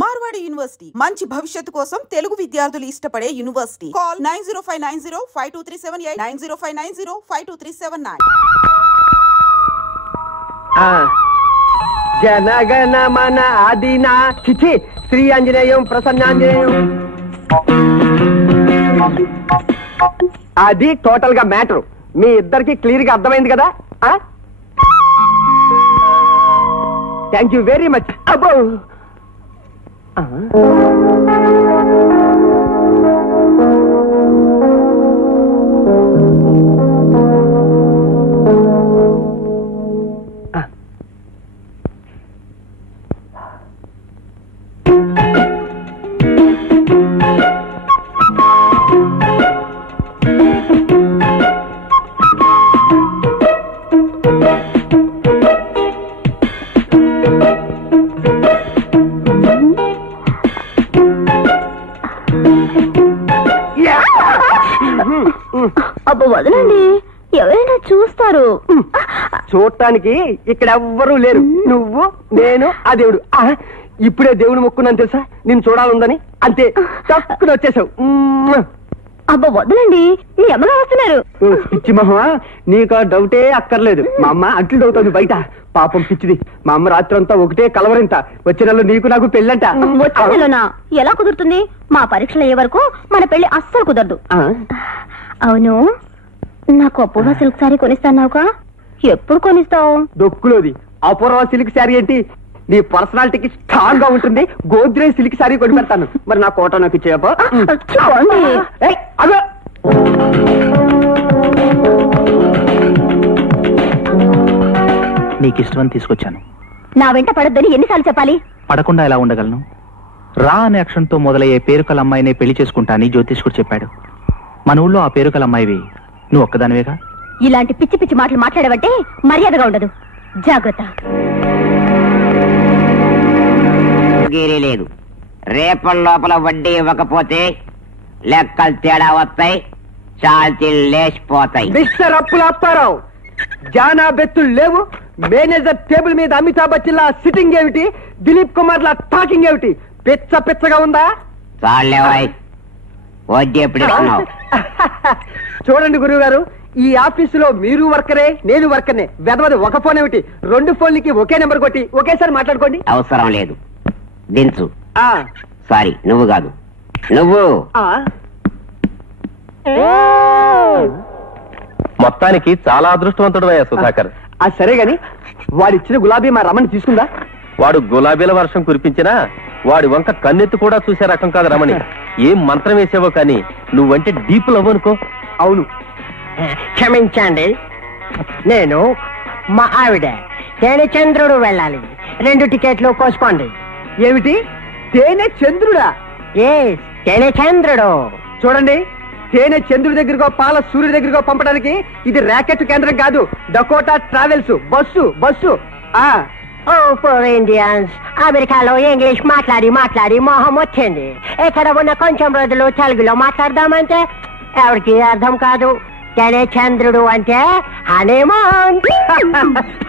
Marwadi university మంచి భవిష్యత్తు కోసం తెలుగు విద్యార్థులు ఇష్టపడే యూనివర్సిటీ. కాల్ 9059052378 9059052379. జనగణ మన ఆదినా చిచి శ్రీ ఆంజనేయం ప్రసన్నాంజనేయం. అది టోటల్ గా మ్యాటర్. మీ ఇద్దరికి క్లియర్ గా అర్థమైంది కదా? Thank you very much. అబ్బో అబ్బో వదలండి, ఎవరైనా చూస్తారు. చూడటానికి ఇక్కడ ఎవ్వరూ లేరు. నువ్వు, నేను, ఆ దేవుడు. ఇప్పుడే దేవుడు మొక్కున్నాను తెలుసా, నేను చూడాలందని. అంతే తక్కువ వచ్చేసావు. అబ్బో వదలండి, మీ అమ్మగారు వస్తున్నారు. పిచ్చి మహా, నీకు డౌటే అక్కర్లేదు. మా అమ్మ అంట్లు డౌతుంది బయట. పాపం పిచ్చిది. మా అమ్మ రాత్రి అంతా ఒకటే కలవరింత. వచ్చే నెలలో నీకు నాకు పెళ్ళంట. వచ్చే నెలనా? ఎలా కుదురుతుంది? మా పరీక్షలు అయ్యే వరకు మన పెళ్లి అస్సలు కుదరదు. అవును, నాకు అపూర్వ సిల్క్ శారీ కొనిస్తాన్నావుగా, ఎప్పుడు కొనిస్తావు? దొక్కులోది అపూర్వ సిల్క్ శారీ ఏంటి? నీ పర్సనాలిటీకి స్ట్రాంగ్ గా ఉంటుంది. గోద్రేజ్ సిల్క్ శారీ కొని పెడతాను. మరి నా కోట నాకు ఇచ్చేయపో. నీకు ఇష్టమని తీసుకొచ్చాను. నా వెంట పడొద్దని ఎన్నిసార్లు చెప్పాలి? పడకుండా ఎలా ఉండగలను? రా అనే అక్షరంతో మొదలయ్యే పేరుకల అమ్మాయినే పెళ్లి చేసుకుంటా అని జ్యోతిష్కుడు చెప్పాడు. మన ఊళ్ళో ఆ పేరుకల అమ్మాయివి నువ్వు ఒక్కదానివేగా. ఇలాంటి పిచ్చి పిచ్చి మాటలు మాట్లాడవంటే మర్యాదగా ఉండదు. జాగ్రత్త. లేదు, రేపటి లోపల వడ్డీ ఇవ్వకపోతే లెక్కలు తేడా వస్తాయి, చాల్తీలు లేచిపోతాయి. మిస్టర్ అప్పుల అప్పారావు, జానా బెత్తులు లేవు. మేనేజర్ టేబుల్ మీద అమితాబ్ బచ్చన్ లా సిట్టింగ్ ఏమిటి? దిలీప్ కుమార్ లా టాకింగ్ ఏమిటి? పిచ్చ పిచ్చగా ఉందా? చాలేవాయ్, వడ్డీ ఎప్పుడు ఇస్తున్నావు? చూడండి గురువు గారు, ఈ ఆఫీసులో మీరు వర్కరే, నేను వర్కర్నే. వెదవది ఒక ఫోన్ ఏమిటి? 2 ఫోన్లకి ఒకే నెంబర్ కొట్టి ఒకేసారి మాట్లాడుకోండి. అవసరం లేదు, దించు. సారీ, నువ్వు కాదు, నువ్వు. మొత్తానికి చాలా అదృష్టవంతుడు అయ్యా సుధాకర్. సరే గాని వాడిచ్చిన గులాబీ మా రమణి తీసుకుందా? వాడు గులాబీల వర్షం కురిపించినా వాడి వంక కన్నెత్తి కూడా చూసే రకం కాదు రమణి. ఏం మంత్రం వేసావో కానీ నువ్వంటే డీప్ లవ్ అనుకో. అవును. క్షమించండి, నేను మా ఆవిడ తేనె చంద్రుడు వెళ్ళాలి. 2 టికెట్లు కోసుకోండి. ఏమిటి? తేనె చంద్రుడా? తేనె చంద్రుడు. చూడండి, తేనె చంద్రుడి దగ్గరకో పాల సూర్యుడి దగ్గరకో పంపడానికి ఇది ర్యాకెట్ కేంద్రం కాదు. Dakota travels bus. For Indians, అమెరికాలో ఇంగ్లీష్ మాట్లాడి మాట్లాడి మొహం వచ్చింది. ఇక్కడ ఉన్న కొంచెం రోజులు తెలుగులో మాట్లాడదామంటే ఎవరికి అర్థం కాదు. తేనె చంద్రుడు అంటే హనీమూన్.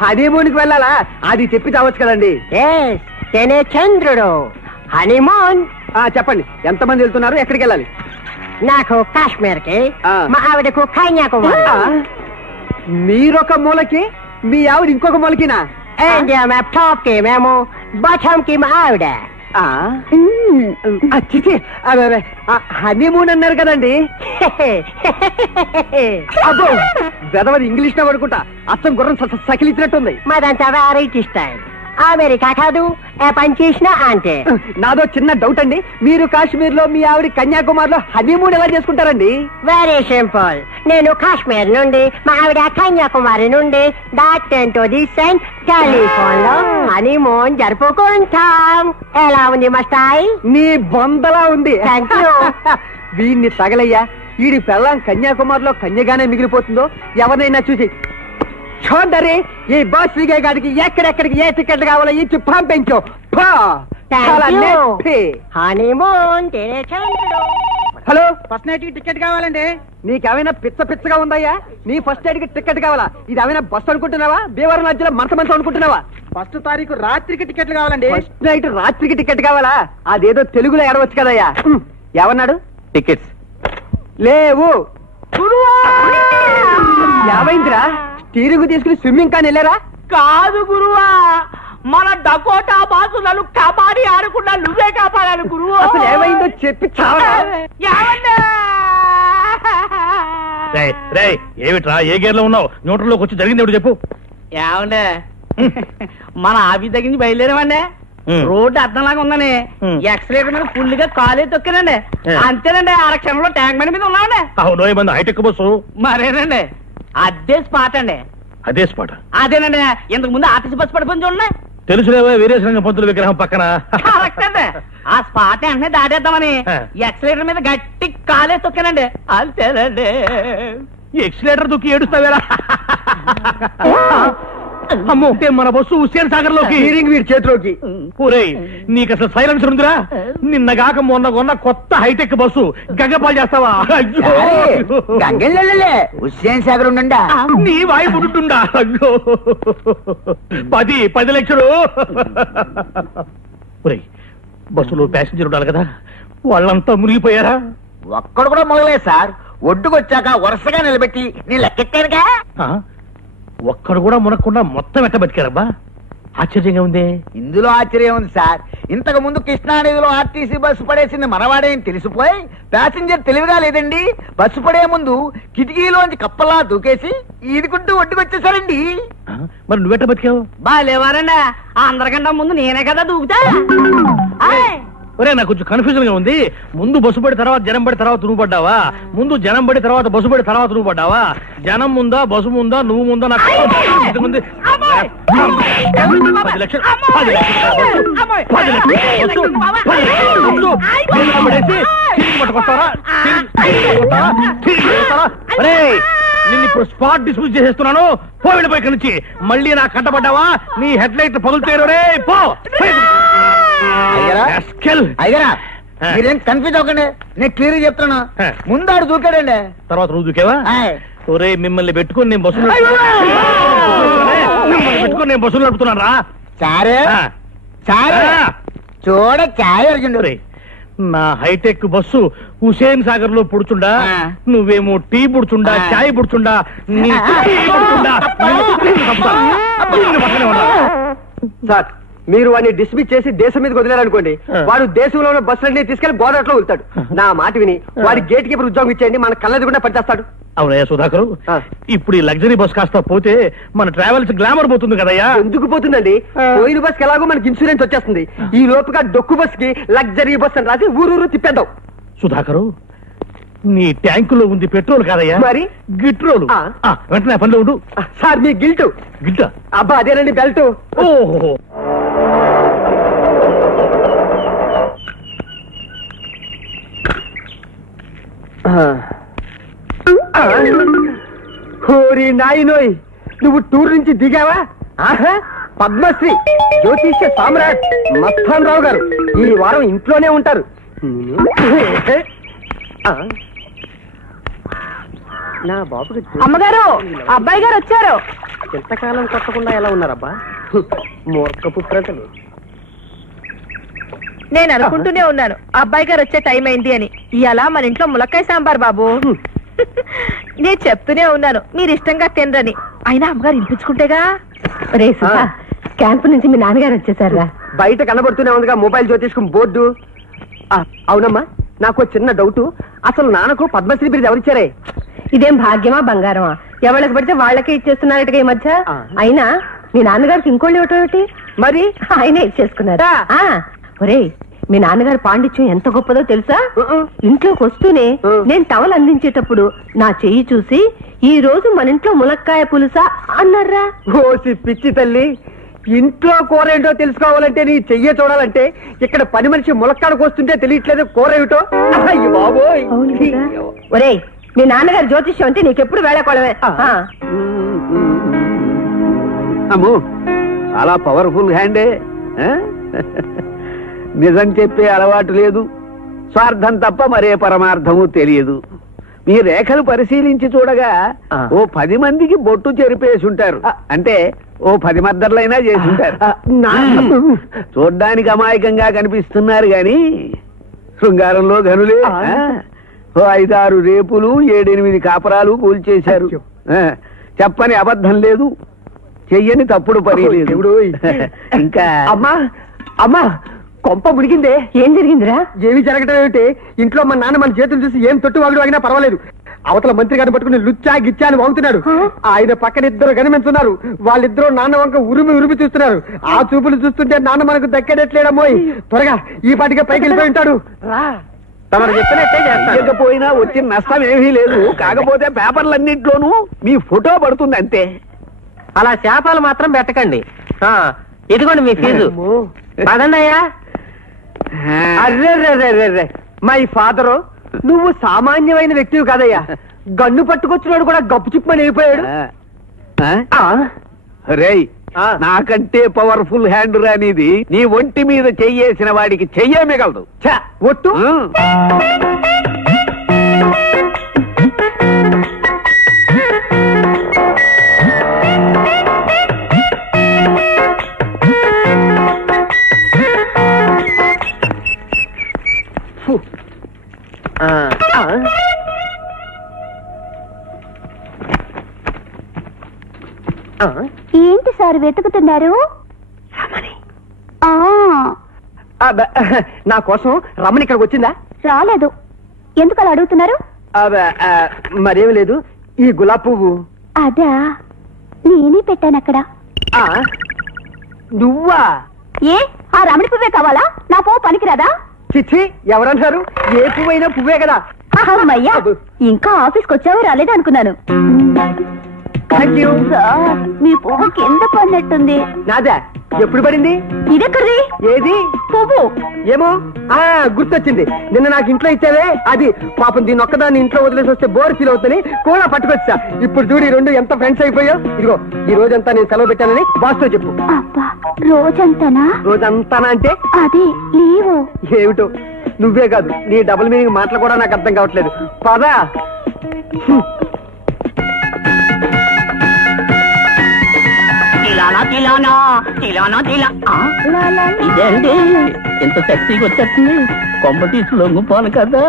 హనీమూన్ కి వెళ్ళాలా? అది చెప్పి చావచ్చు కదండి. తేనె చంద్రుడు హనీమూన్. చెప్పండి, ఎంతమంది వెళ్తున్నారు? ఎక్కడికి వెళ్ళాలి? నాకు కాశ్మీర్ కి, మా ఆవిడకు కన్యాకుమారి. మీరొక మూలకి, మీ ఆవిడ ఇంకొక మూలకినా? ఇండియా మ్యాప్ టాప్ కి మేము, బాటమ్ కి మా ఆవిడ. హనీమూన్ అన్నారు కదండి. అబ్బో, వెదవది ఇంగ్లీష్ లో పడుకుంటా అచ్చం గుర్రం సకిలిచ్చినట్టుంది. మాదంతా వెరైటీ స్టైల్. అమెరికా కాదు, ఏ పని చేసినా అంటే. నాదో చిన్న డౌట్ అండి, మీరు కాశ్మీర్ లో, మీ ఆవిడ కన్యాకుమారిలో హనీమూన్ ఎలా చేసుకుంటారండి? Very simple. నేను కాశ్మీర్ నుండి, మా ఆవిడ కన్యాకుమారి నుండి టెలిఫోన్ లో హనీమూన్ జరుపుకుంటాం. ఎలా ఉంది మా స్టైల్? నీ బొందలా ఉంది. Thank you. వీడిని తగలయ్యా, వీడి పెళ్ళాం కన్యాకుమారిలో కన్యగానే మిగిలిపోతుందో ఎవరినైనా చూసి చూడరే ఈ బస్ విగే గాడికి ఎక్కడెక్కడికి ఏ టికెట్లు కావాలో ఇచ్చి పంపించు. హనీమూన్ తేనె చంద్రుడు. హలో, ఫస్ట్ నైట్ కి టికెట్ కావాలండి. నీకేమైనా పిచ్చగా ఉందయ్యా? నీ ఫస్ట్ నైట్ కి టికెట్ కావాలా? ఇది ఏమైనా బస్సు అనుకుంటున్నావా? భీమవరం మధ్యలో మంచం అనుకుంటున్నావా? ఫస్ట్ తారీఖు రాత్రికి టికెట్లు కావాలండి. ఫస్ట్ నైట్ రాత్రికి టికెట్ కావాలా? అదేదో తెలుగులో ఎడవచ్చు కదయ్యా. ఏమన్నాడు? టికెట్స్ లేవు. ఏమైందిరా? స్టీరింగ్ తీసుకుని స్విమ్మింగ్ కానీ వెళ్ళారా? కాదు గురువా, మన డకోటా బాసులను కబాడీ ఆడకుండా నువ్వే కాపాడాలి గురువు. అసలు ఏమైందో చెప్పి చావరా. ఏమిట్రా, ఏ గేర్ లో ఉన్నావు? న్యూట్రల్లోకి వచ్చి జరిగింది ఎవడు చెప్పు. ఏమండే, మన ఆఫీస్ దగ్గర నుంచి బయలుదేరామండి. రోడ్డు అర్థంలాగా ఉందని ఎక్సలేటర్ మీద ఫుల్ గా కాలే తొక్కానండి. అంతేనండి, ఆరక్షణంలో ట్యాంక్ బండి మీద ఉన్నామండి. అవును, ఏమంది హైటెక్ బస్సు? మరేనండి, అదే స్పాట్ అండి. అదే స్పాట్? అదేనండి, ఇంతకు ముందు ఆర్టీసీ బస్సు పడిపోయింది చూడండి. తెలుసులేవా, వీరేశలింగం పంతుల విగ్రహం పక్కన. కరెక్ట్ అండి, ఆ స్పాట్ వెంటనే దాటేద్దామని ఎక్సలేటర్ మీద గట్టి కాలే తొక్కానండి. అంతేనండి. ఎక్సిలేటర్ దుక్కి ఏడుస్తావేరా? అమ్మో, మన బస్సు హుస్సేన్ సాగర్ లోకి, వీరి చేతిలోకి. ఊరేయ్, నీకు అసలు సైలెన్సర్ ఉందిరా? నిన్నగాక మొన్న కొత్త హైటెక్ బస్సు గంగపాలు చేస్తావా? గంగెళ్ళే హుస్సేన్ సాగర్ ఉండా. నీ వాయి పుట్టుండా? అయ్యో, 10 లక్షలు. ఊరేయ్, బస్సులో ప్యాసింజర్ ఉండాలి కదా, వాళ్ళంతా మునిగిపోయారా? ఒక్కడు కూడా మొదలలేదు సార్. ఒడ్డుకొచ్చాక వరుసగా నిలబెట్టి నేను లెక్కెట్టానుగా. ఒక్కడు కూడా మునక్కుండా మొత్తం ఎట్ట బతికారబ్బా? ఆశ్చర్యంగా ఉంది. ఇందులో ఆశ్చర్యం ఉంది సార్. ఇంతకు ముందు కృష్ణానదిలో ఆర్టీసీ బస్సు పడేసింది మనవాడేని తెలిసిపోయి ప్యాసింజర్ తెలివిగా లేదండి, బస్సు పడే ముందు కిటికీలోంచి కప్పలా దూకేసి ఈదుకుంటూ ఒడ్డుకొచ్చేసారండి. మరి నువ్వెట్ట బతికావు? బాగాలేవారండి, అందరికంటే ముందు నేనే కదా దూకుతా. ఒరే, నాకు కొంచెం కన్ఫ్యూజన్ గా ఉంది. ముందు బస్సు పడి తర్వాత జనం పడి తర్వాత నువ్వు పడ్డావా? ముందు జనం పడి తర్వాత బస్సు పడి తర్వాత నువ్వు పడ్డావా? జనం ముందా, బస్సు ముందా, నువ్వు ముందా? నాకు 10 లక్షలు నిన్ను ఇప్పుడు స్పాట్ డిస్మిస్ చేసేస్తున్నాను. పోయి ఇక్కడి నుంచి. మళ్ళీ నా కంటపడ్డావా నీ హెడ్ లైట్ పగులుతారు. రే పో. అయ్యారా, మీరేం కన్ఫ్యూజ్ అవ్వకండి, నేను క్లియర్ చెప్తున్నా. ముందాడు దూకాడండి, తర్వాత నువ్వు దూకేవా? ఒరే, మిమ్మల్ని పెట్టుకుని నేను బస్సులు నడుపుతున్నాను రా. సరే సరే చూడ చాయ్ అర్జుండు. నా హైటెక్ బస్సు హుసేన్ సాగర్ లో పుడుచుండా, నువ్వేమో టీ పుడుచుండా, చాయ్ పుడుచుండా. సార్, మీరు వాడిని డిస్మిస్ చేసి దేశం మీదకి వదిలేరనుకోండి, వాడు దేశంలో ఉన్న బస్సులన్నీ తీసుకెళ్లి గోదావరిలో వెళ్తాడు. నా మాట విని వాడి గేట్ కీపర్ ఉద్యోగం ఇచ్చేయండి, మన కళ్ళది కూడా పనిచేస్తాడు. అవునయ్యా సుధాకర్, ఇప్పుడు ఈ లగ్జరీ బస్ కాస్త పోతే మన ట్రావెల్స్ గ్లామర్ పోతుంది కదయ్యా. ఎందుకు పోతుందండి? పోయిన బస్ కి ఎలాగో మనకి ఇన్సూరెన్స్ వచ్చేస్తుంది. ఈ లోపుగా డొక్కు బస్ కి లగ్జరీ బస్ అని రాసి ఊరూరు తిప్పేద్దాం. సుధాకర్, నీ ట్యాంకులో ఉంది పెట్రోల్ కాదయ్యా, మరి గిట్రోల్. వెంటనే పనిలో ఉండు. సార్, మీ గిల్ట్. గిల్ట్? అబ్బా, అదేనండి బెల్ట్. ఓహో, హోరి నాయనోయ్, నువ్వు టూర్ నుంచి దిగావా? ఆహా, పద్మశ్రీ జ్యోతిష్య సామ్రాట్ మస్తాన్ రావు గారు ఈ వారం ఇంట్లోనే ఉంటారు. నా బాబుకి అమ్మగారు, అబ్బాయి గారు వచ్చారు. ఎంతకాలం కొట్టకుండా ఎలా ఉన్నారబ్బా? మూర్ఖపు ప్రజలు. నేను అనుకుంటూనే ఉన్నాను అబ్బాయి గారు వచ్చే టైం అయింది అని. ఇలా మన ఇంట్లో ములక్కాయ సాంబార్ బాబు. నేను చెప్తూనే ఉన్నాను మీరు ఇష్టంగా తినరని, అయినా అమ్మగారు వినిపించుకుంటేగా. క్యాంపు నుంచి మీ నాన్నగారు వచ్చేసారా? బయట కనబడుతూనే ఉందిగా మొబైల్ జ్యోతిష్కం బోర్డు. అవునమ్మా, నాకు చిన్న డౌట్. అసలు నాన్నకు పద్మశ్రీ బిరుదు ఎవరిచ్చారే? ఇదేం భాగ్యమా బంగారమా? ఎవరికి పడితే వాళ్ళకే ఇచ్చేస్తున్నారట ఈ మధ్య. అయినా మీ నాన్నగారికి ఇంకోళ్ళు ఇవ్వటం మరి ఆయనే ఇచ్చేసుకున్నారా? ఒరే, మీ నాన్నగారు పాండిత్యం ఎంత గొప్పదో తెలుసా? ఇంట్లోకి వస్తూనే నేను టవల్ అందించేటప్పుడు నా చెయ్యి చూసి ఈ రోజు మన ఇంట్లో ములక్కాయ పులుసా అన్నారా. ఓసి పిచ్చి తల్లి, ఇంట్లో కూర ఏంటో తెలుసుకోవాలంటే నీ చెయ్యే చూడాలంటే ఇక్కడ పని మనిషి ములక్కాడకు వస్తుంటే తెలియట్లేదు కూర ఏమిటో. బాబోయ్, ఒరే, మీ నాన్నగారు జ్యోతిష్యం అంటే నీకెప్పుడు వేళకోళమే. అమ్మో, చాలా పవర్ఫుల్ హ్యాండే. నిజం చెప్పే అలవాటు లేదు, స్వార్థం తప్ప మరే పరమార్థము తెలియదు. మీ రేఖలు పరిశీలించి చూడగా ఓ 10 మందికి బొట్టు చెరిపేసి ఉంటారు. అంటే ఓ 10 మద్దర్లైనా చేసి ఉంటారు. చూడ్డానికి అమాయకంగా కనిపిస్తున్నారు గాని శృంగారంలో గనులే. ఓ 5-6 రేపులు 7-8 కాపరాలు కూల్చేశారు. చెప్పని అబద్ధం లేదు, చెయ్యని తప్పుడు పని లేదు. ఇంకా అమ్మా కొంప మునిగిందే. ఏం జరిగిందిరా? ఏమి జరగటం ఏమిటి? ఇంట్లో మా నాన్న మన చేతులు చూసి ఏం తొట్టు వాగుడు వాగినా పర్వాలేదు, అవతల మంత్రి గారిని పట్టుకుని లుచ్చా గిచ్చా అని వాగుతున్నాడు. ఆయన పక్కన 2 గనిమెంచున్నారు. వాళ్ళిద్దరూ నాన్న వంక ఉరిమి చూస్తున్నారు. ఆ చూపులు చూస్తుంటే నాన్న మనకు దక్కేటట్లేడమ్మోయ్. త్వరగా ఈ పాటిగా పైకి వెళ్ళిపోయి ఉంటాడు. తమరు చెప్పినట్టే చేస్తాకపోయినా వచ్చిన నష్టం ఏమీ లేదు. కాకపోతే పేపర్లన్నింటిలోనూ మీ ఫోటో పడుతుంది అంతే. అలా శాపాలు మాత్రం పెట్టకండి. ఇదిగోండి మీ ఫీజు. పదండయ్యా. అర్రే మై ఫాదరు, నువ్వు సామాన్యమైన వ్యక్తివి కాదయ్యా. గన్ను పట్టుకొచ్చినాడు కూడా గప్పు చిప్పని వెళ్ళిపోయాడు. రేయ్, నాకంటే పవర్ఫుల్ హ్యాండ్ రానిది నీ ఒంటి మీద చెయ్యేసిన వాడికి చెయ్యే మిగలదు. ఒట్టు ఏంటి సార్ వెతుకుతున్నారు? నా కోసం రమణి ఇక్కడికి వచ్చిందా? రాలేదు. ఎందుకు అలా అడుగుతున్నారు? మరేమి లేదు. ఈ గులాబ్ పువ్వు అదా నేనే పెట్టాను అక్కడ. నువ్వా? ఏ ఆ రమణి పువ్వే కావాలా? నా పువ్వు పనికిరాదా? చిచ్చి, ఎవరన్నారు? ఏ పువ్వైనా పువ్వే కదా. అమ్మయ్యా, ఇంకా ఆఫీస్కి వచ్చావో రాలేదు అనుకున్నాను. మీ పువ్వు కింద పడినట్టుంది. నాదా? ఎప్పుడు పడింది? ఇదెక్కడిది? ఏది పువ్వు? ఏమో గుర్తొచ్చింది. నిన్న నాకు ఇంట్లో ఇచ్చావే అది. పాపం దీన్ని ఒక్కదాన్ని ఇంట్లో వదిలేసి వస్తే బోర్ ఫీల్ అవుతుంది కూడా పట్టుకొచ్చా. ఇప్పుడు చూడు ఈ 2 ఎంత ఫ్రెండ్స్ అయిపోయా. ఇదిగో ఈ రోజంతా నేను సెలవు పెట్టానని బాస్తో చెప్పు. రోజంతానా? రోజంతానా అంటే అదే లేవు. ఏమిటో, నువ్వే కాదు నీ డబుల్ మీనింగ్ మాటలు కూడా నాకు అర్థం కావట్లేదు. పదా. ఇదేంటి ఇంత శక్తికి వచ్చేస్తుంది? కొంప తీసి లొంగిపోను కదా.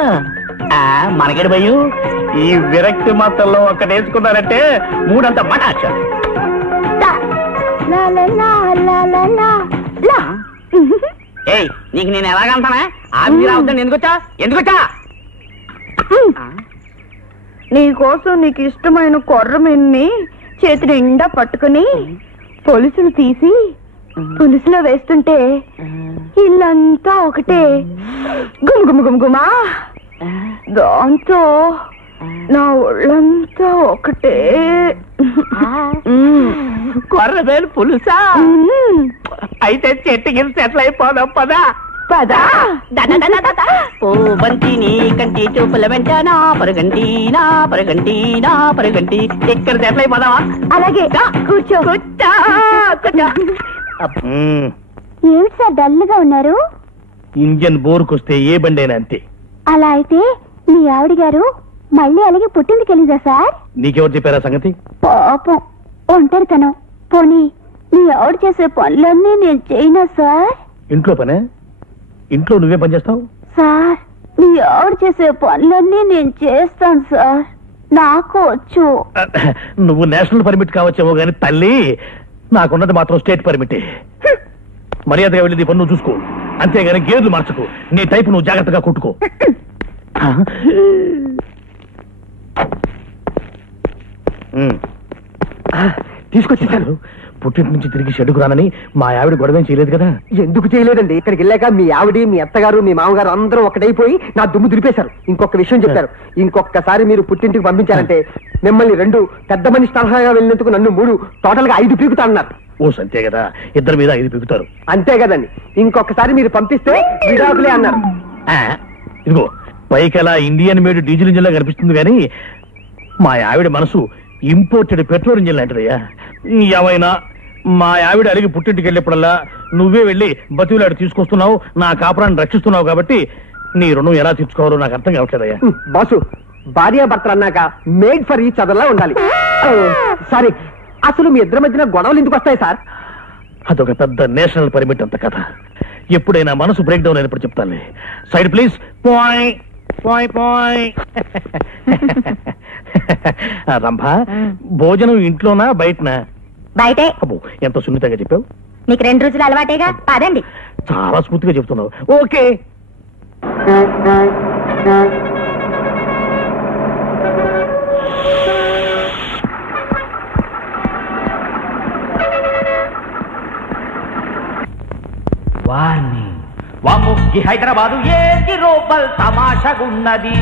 మనకెడి భయం. ఈ విరక్తి మాత్రంలో ఒక్కటేసుకున్నారంటే 3 మటాచ. ఏయ్, నీకు నేను ఎలాగంటానా? ఆవిరావుతాను. ఎందుకొచ్చా? నీకోసం నీకు ఇష్టమైన కొర్రమిన్ని చేతి నిండా పట్టుకుని పొలుసులు తీసి పులుసులో వేస్తుంటే ఇల్లంతా ఒకటే గుమగుమగుమగుమా. దాంతో నా ఒళ్ళంతా ఒకటే కొర్రమేలు పులుసా? అయితే చెట్టు కింద సెటిల్ అయిపోదాం. పదా పదా. ఓ బంతి నీ కంటి చూపుల వెంటనా పరగంటి నా పరగంటి నా పరగంటి. ఇక్కడ సెటిల్ అయిపోదావా? అలాగే కూర్చో. ఏమిటి సార్ డల్ గా ఉన్నారు? ఇంజన్ బోరుకొస్తే ఏ బండి అయినా అంతే. అలా అయితే మీ ఆవిడ గారు మళ్ళీ అలాగే పుట్టిందికెళ్ళిందా సార్? నీకెవరు చెప్పారా సంగతి? పాపం ఒంటరితనం. పోనీ మీ ఆవిడ చేసే పనులన్నీ నేను చేయనా సార్? ఇంట్లో పనే? ఇంట్లో నువ్వే పని చేస్తావు సార్? మీ ఆవిడ చేసే పనులన్నీ నేను చేస్తాను సార్, నాకు వచ్చు. నువ్వు నేషనల్ పర్మిట్ కావచ్చేమో గాని తల్లి, నాకున్నది మాత్రం స్టేట్ పర్మిటే. మర్యాదగా వెళ్ళి పని నువ్వు చూసుకో, అంతేగాని గేర్లు మార్చుకో. నీ టైపు నువ్వు జాగ్రత్తగా కుట్టుకో. తీసుకొచ్చేసాను. పుట్టింటి నుంచి తిరిగి షెడ్డుకు రానని మా ఆవిడ గొడవేం చేయలేదు కదా? ఎందుకు చేయలేదండి? ఇక్కడికి వెళ్ళాక మీ ఆవిడ, మీ అత్తగారు, మీ మామగారు అందరూ ఒకటైపోయి నా దుమ్ము దులిపేశారు. ఇంకొక విషయం చెప్పారు, ఇంకొకసారి మీరు పుట్టింటికి పంపించారంటే మిమ్మల్ని 2 పెద్ద మనిషి తరహాగా వెళ్ళినందుకు నన్ను 3 టోటల్ గా 5 పీకుతా అన్నారు. ఓ అంతే కదా, ఇద్దరి మీద 5 పీకుతారు. అంతే కదండి. ఇంకొకసారి మీరు పంపిస్తే విడాకులే అన్నారు. ఇదిగో పైకలా ఇండియన్ మేడ్ డీజిల్ ఇంజిన్ లా కనిపిస్తుంది కానీ మా ఆవిడ మనసు ఇంపోర్టెడ్ పెట్రోల్ ఇంజిన్ లాంటిదయ్యా. ఏమైనా మా ఆవిడ అలిగి పుట్టింటికి వెళ్ళేప్పుడల్లా నువ్వే వెళ్ళి బతిలాడు తీసుకొస్తున్నావు, నా కాపురాన్ని రక్షిస్తున్నావు కాబట్టి నీ రుణం ఎలా తీర్చుకోవాలో నాకు అర్థం కావట్లేదయ్యా. బాసు, భార్యాభర్తలు అన్నాక మేడ్ ఫర్ ఈచ్ అదర్లా ఉండాలి. సారీ, అసలు మీ ఇద్దరి మధ్యన గొడవలు ఎందుకు వస్తాయి సార్? అదొక పెద్ద నేషనల్ పర్మిట్ అంత కథ. ఎప్పుడైనా మనసు బ్రేక్ డౌన్ అయినప్పుడు చెప్తానులే. Side please. పాయ్ పాయ్ పాయ్. రంభ, భోజనం ఇంట్లోనా బయటనా? బయటే. అబ్బో, ఎంత సున్నితంగా చెప్పావు. మీకు 2 రోజులు అలవాటేగా, పదండి. చాలా స్ఫూర్తిగా చెప్తున్నావు. ఓకే. వార్నింగ్, వాము ఈ హైదరాబాదు ఏంటి రోబల్ తమాషగున్నది.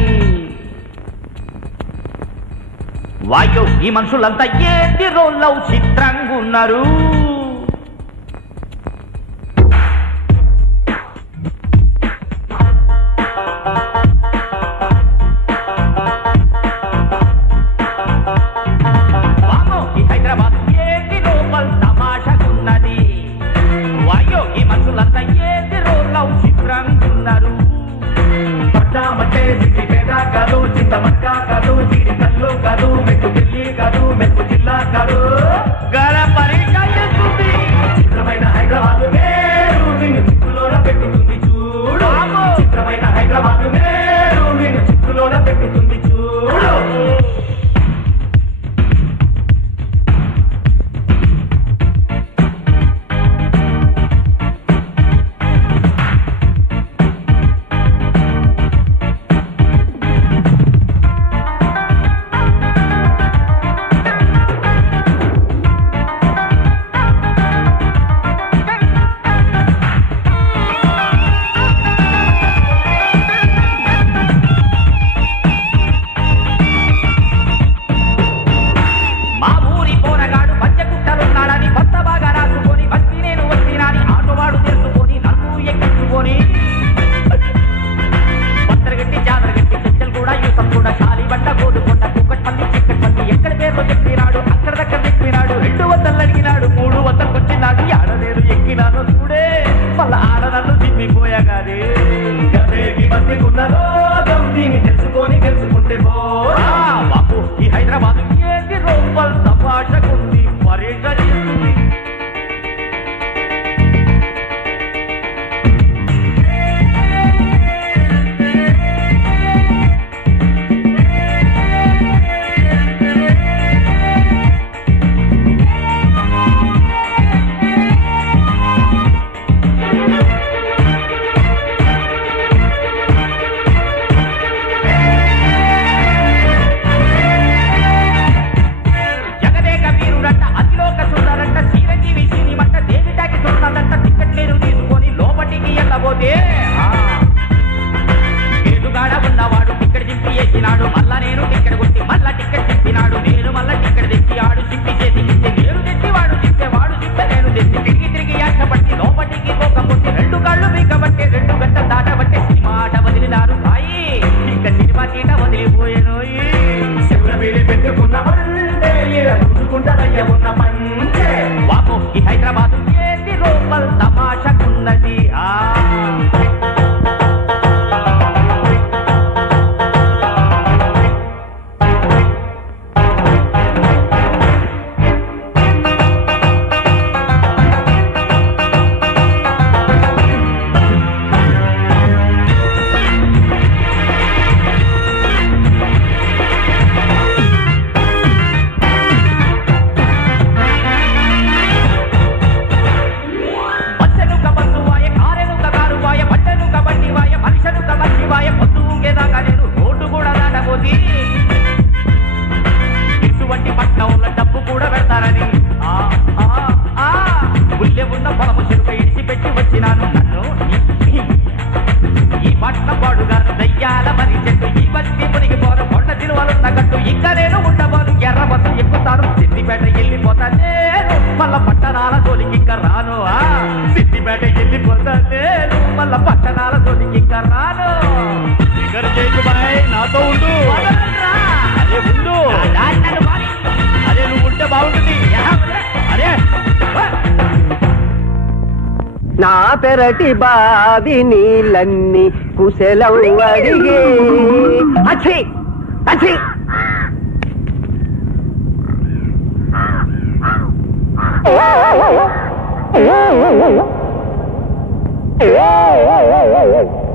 వాయో ఈ మనుషులంతా ఏంటి రోల్లో చిత్రంగున్నారు. వాము ఈ హైదరాబాదు ఏంటి రోబల్ తమాషగున్నది. వాయో ఈ మనుషులంతా ఏంటి రోల్లో చిత్రంగున్నారు. పట్టామంటే సిటీ పేద కాదు, చింతమట్ట కాదు, జీడి కల్లు కాదు, మెట్టు పిల్లి కాదు, మెట్టు జిల్లా కాదు, గల పరిచయిస్తుంది. చిత్రమైన హైదరాబాద్ వేరు నిన్ను చిక్కులోన పెట్టుతుంది చూడు. చిత్రమైన హైదరాబాద్ వేరు నిన్ను చిక్కులోన పెట్టుతుంది చూడు. నా పెరటి బావి నీళ్ళన్ని కుశలం అడిగే అచ్చి అచ్చి Oh